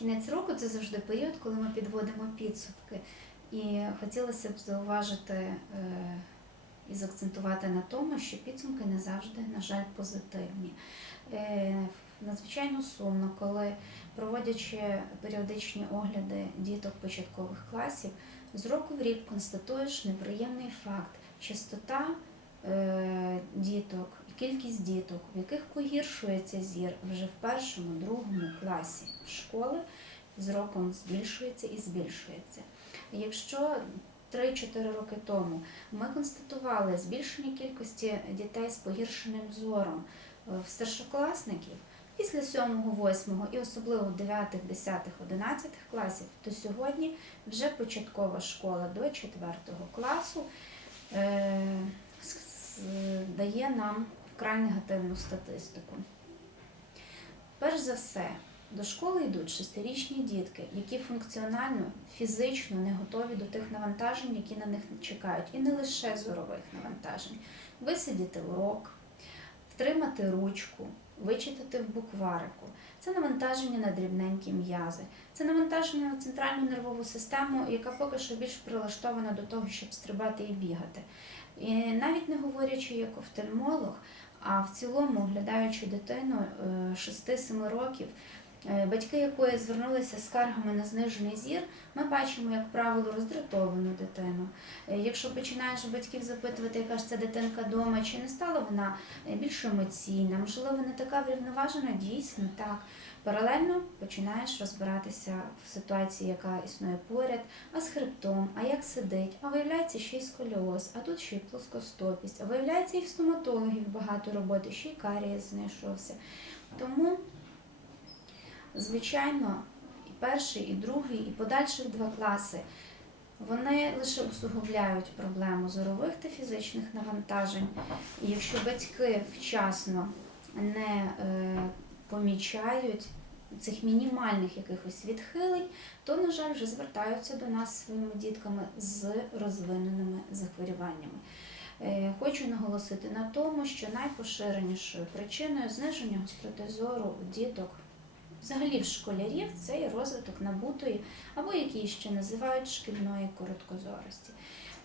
Кінець року це завжди період, коли ми підводимо підсумки. І хотілося б зауважити е, і заакцентувати на тому, що підсумки не завжди, на жаль, позитивні. Е, Надзвичайно сумно, коли проводячи періодичні огляди діток початкових класів, з року в рік констатуєш неприємний факт. Частота е, діток, кількість діток, в яких погіршується зір вже в першому, другому класі школи, з роком збільшується і збільшується. Якщо 3-4 роки тому ми констатували збільшення кількості дітей з погіршеним зором е, в старшокласників, після 7-8 і особливо 9, 10, 11 класів, то сьогодні вже початкова школа до 4 класу е, дає нам вкрай негативну статистику. Перш за все, до школи йдуть шестирічні дітки, які функціонально, фізично не готові до тих навантажень, які на них чекають, і не лише зорових навантажень. Висидіти урок, втримати ручку, вичитати в букварику. Це навантаження на дрібненькі м'язи. Це навантаження на центральну нервову систему, яка поки що більш прилаштована до того, щоб стрибати і бігати. І навіть не говорячи як офтальмолог, а в цілому, оглядаючи дитину е, 6-7 років, е, батьки якої звернулися з скаргами на знижений зір, ми бачимо, як правило, роздратовану дитину. Е, Якщо починаєш батьків запитувати, яка ж це дитинка вдома, чи не стала вона е, більш емоційна, можливо, не така врівноважена, дійсно так. Паралельно починаєш розбиратися в ситуації, яка існує поряд, а з хребтом, а як сидить, а виявляється ще й сколіоз, а тут ще й плоскостопість, а виявляється і в стоматологів багато роботи, ще й карієс знайшовся. Тому, звичайно, і перший, і другий, і подальших два класи. Вони лише усугубляють проблему зорових та фізичних навантажень. І якщо батьки вчасно не е, помічають цих мінімальних якихось відхилень, то, на жаль, вже звертаються до нас своїми дітками з розвиненими захворюваннями. Е, Хочу наголосити на тому, що найпоширенішою причиною зниження гостроти зору у діток, взагалі в школярів, це є розвиток набутої або які ще називають шкільної короткозорості.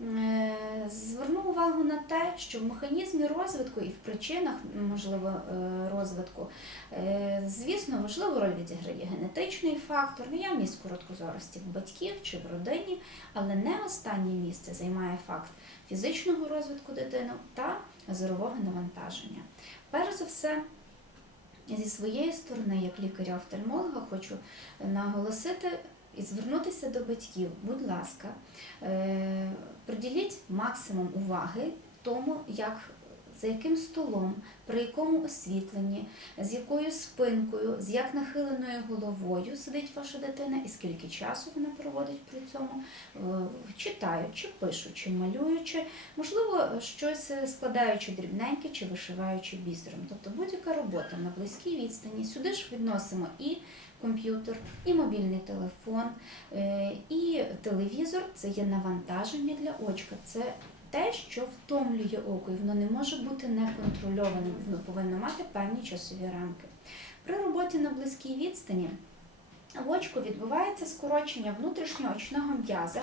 Е, Зверну увагу на те, що в механізмі розвитку і в причинах, можливо, е, розвитку, е, звісно, важливу роль відіграє генетичний фактор, наявність короткозорості в батьків чи в родині, але не останнє місце займає факт фізичного розвитку дитини та зорового навантаження. Перш за все, зі своєї сторони, як лікаря-офтальмолога, хочу наголосити і звернутися до батьків. Будь ласка, приділіть максимум уваги тому, як. За яким столом, при якому освітленні, з якою спинкою, з як нахиленою головою сидить ваша дитина, і скільки часу вона проводить при цьому, е, читаючи, пишучи, малюючи, можливо, щось складаючи дрібненьке чи вишиваючи бісером. Тобто будь-яка робота на близькій відстані. Сюди ж відносимо і комп'ютер, і мобільний телефон, е, і телевізор це є навантаження для очка. Це те, що втомлює око, і воно не може бути неконтрольованим, воно повинно мати певні часові рамки. При роботі на близькій відстані в очку відбувається скорочення внутрішнього очного м'яза,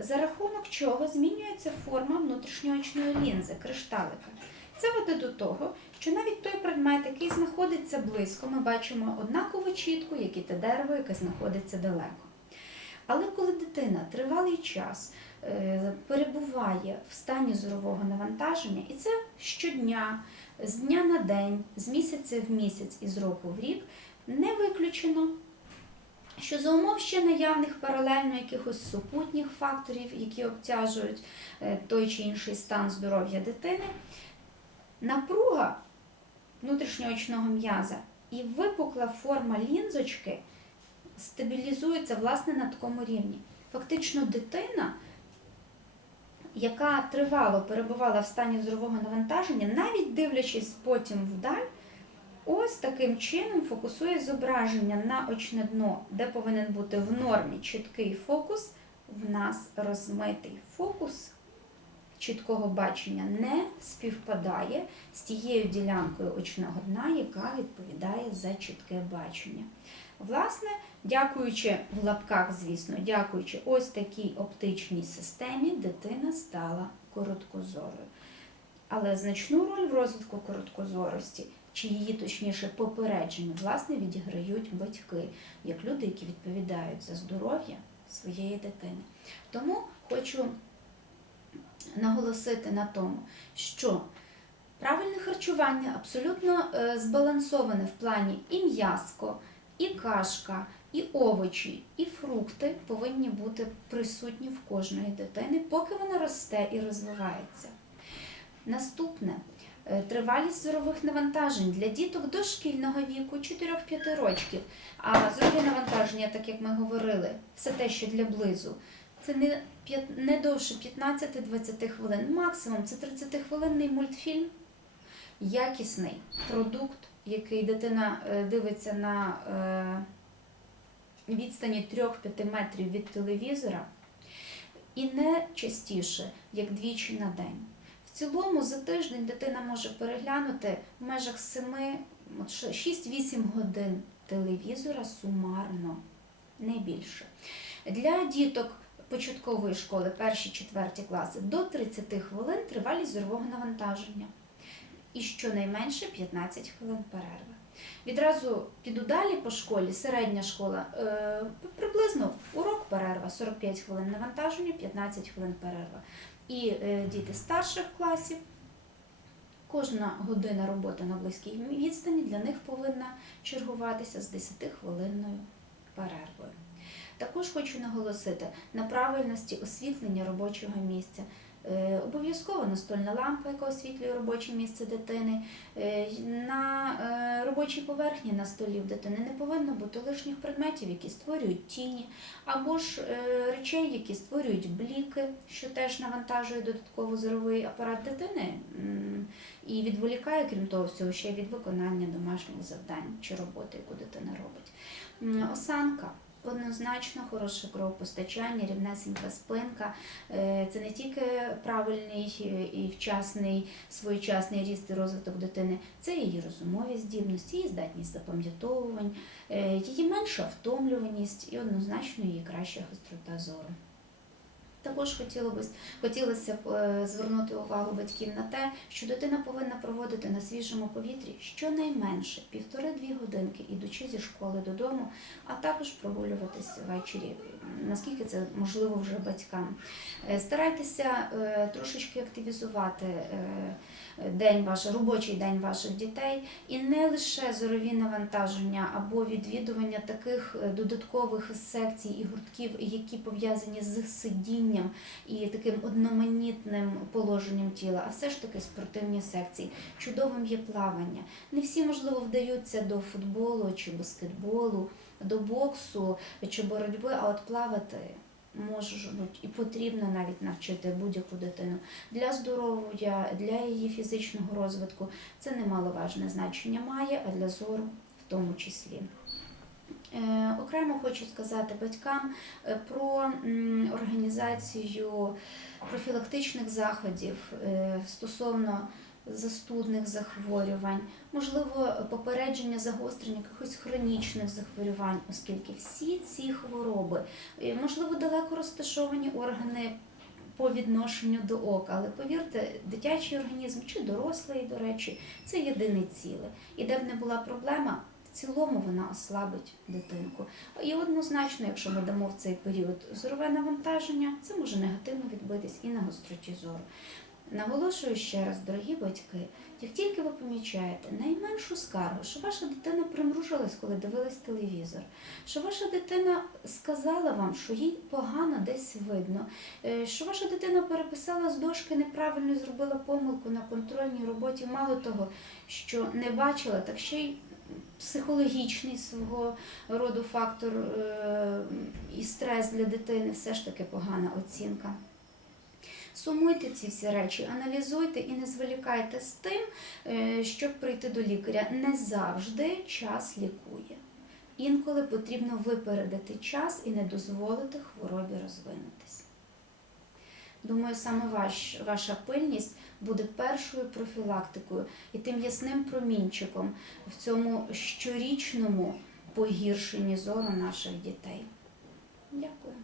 за рахунок чого змінюється форма внутрішньоочної лінзи, кришталика. Це веде до того, що навіть той предмет, який знаходиться близько, ми бачимо однаково чітко, як і те дерево, яке знаходиться далеко. Але коли дитина тривалий час перебуває в стані зорового навантаження, і це щодня, з дня на день, з місяця в місяць і з року в рік, не виключено, що за умов ще наявних паралельно якихось супутніх факторів, які обтяжують е, той чи інший стан здоров'я дитини, напруга внутрішньоочного м'яза і випукла форма лінзочки стабілізується власне на такому рівні. Фактично, дитина, яка тривало перебувала в стані зорового навантаження, навіть дивлячись потім вдаль, ось таким чином фокусує зображення на очне дно, де повинен бути в нормі чіткий фокус, в нас розмитий фокус чіткого бачення не співпадає з тією ділянкою очного дна, яка відповідає за чітке бачення. Власне, дякуючи в лапках, звісно, дякуючи ось такій оптичній системі, дитина стала короткозорою. Але значну роль в розвитку короткозорості, чи її точніше попередженню, власне, відіграють батьки, як люди, які відповідають за здоров'я своєї дитини. Тому хочу наголосити на тому, що правильне харчування абсолютно е, збалансоване в плані і м'яско, і кашка, і овочі, і фрукти повинні бути присутні в кожної дитини, поки вона росте і розвивається. Наступне е, тривалість зорових навантажень для діток дошкільного віку 4-5 років. А зорові навантаження, так як ми говорили, все те, що для близу, це не, не довше 15-20 хвилин. Максимум це 30-хвилинний мультфільм, якісний продукт, який дитина е, дивиться на е, відстані 3-5 метрів від телевізора, і не частіше, як двічі на день. В цілому за тиждень дитина може переглянути в межах 7-6-8 годин телевізора сумарно, не більше. Для діток початкової школи, перші четверті класи, до 30 хвилин тривалість зорового навантаження. І щонайменше 15 хвилин перерви. Відразу піду далі по школі, середня школа, е, приблизно урок перерва, 45 хвилин навантаження, 15 хвилин перерва. І е, діти старших класів, кожна година роботи на близькій відстані для них повинна чергуватися з 10-хвилинною перервою. Також хочу наголосити на правильності освітлення робочого місця. Е, Обов'язково настольна лампа, яка освітлює робоче місце дитини. Е, На е, робочій поверхні на столі в дитини не повинно бути лишніх предметів, які створюють тіні, або ж речей, які створюють бліки, що теж навантажує додатково зоровий апарат дитини і відволікає, крім того всього, ще від виконання домашніх завдань чи роботи, яку дитина робить. Осанка. Однозначно хороше кровопостачання, рівнесенька спинка. Е, Це не тільки правильний е, і вчасний своєчасний ріст і розвиток дитини, це її розумові здібності, її здатність запам'ятовувань, е, її менша втомлюваність і однозначно її краща гострота зору. Також хотіло би, хотілося б е, звернути увагу батьків на те, що дитина повинна проводити на свіжому повітрі щонайменше півтори-дві годинки, ідучи зі школи додому, а також прогулюватися ввечері, наскільки це можливо вже батькам. Е, Старайтеся е, трошечки активізувати день ваш, робочий день ваших дітей і не лише зорові навантаження або відвідування таких додаткових секцій і гуртків, які пов'язані з сидінням і таким одноманітним положенням тіла, а все ж таки спортивні секції. Чудовим є плавання. Не всі, можливо, вдаються до футболу чи баскетболу, до боксу чи боротьби, а от плавати можуть і потрібно навіть навчити будь-яку дитину для здоров'я, для її фізичного розвитку. Це немаловажне значення має, а для зору в тому числі. Е, Окремо хочу сказати батькам е, про організацію профілактичних заходів е, стосовно застудних захворювань, можливо, попередження загострення якихось хронічних захворювань, оскільки всі ці хвороби, можливо, далеко розташовані органи по відношенню до ока, але повірте, дитячий організм чи дорослий, до речі, це єдине ціле. І де б не була проблема, цілому вона ослабить дитинку. І однозначно, якщо ми дамо в цей період зорове навантаження, це може негативно відбитись і на гостроті зору. Наголошую ще раз, дорогі батьки, як тільки ви помічаєте найменшу скаргу, що ваша дитина примружилась, коли дивилась телевізор, що ваша дитина сказала вам, що їй погано десь видно, е, що ваша дитина переписала з дошки неправильно зробила помилку на контрольній роботі, мало того, що не бачила, так ще й психологічний свого роду фактор е, і стрес для дитини, все ж таки погана оцінка. Сумуйте ці всі речі, аналізуйте і не зволікайте з тим, е, щоб прийти до лікаря. Не завжди час лікує. Інколи потрібно випередити час і не дозволити хворобі розвинутися. Думаю, саме ваш, ваша пильність буде першою профілактикою і тим ясним промінчиком в цьому щорічному погіршенні зору наших дітей. Дякую.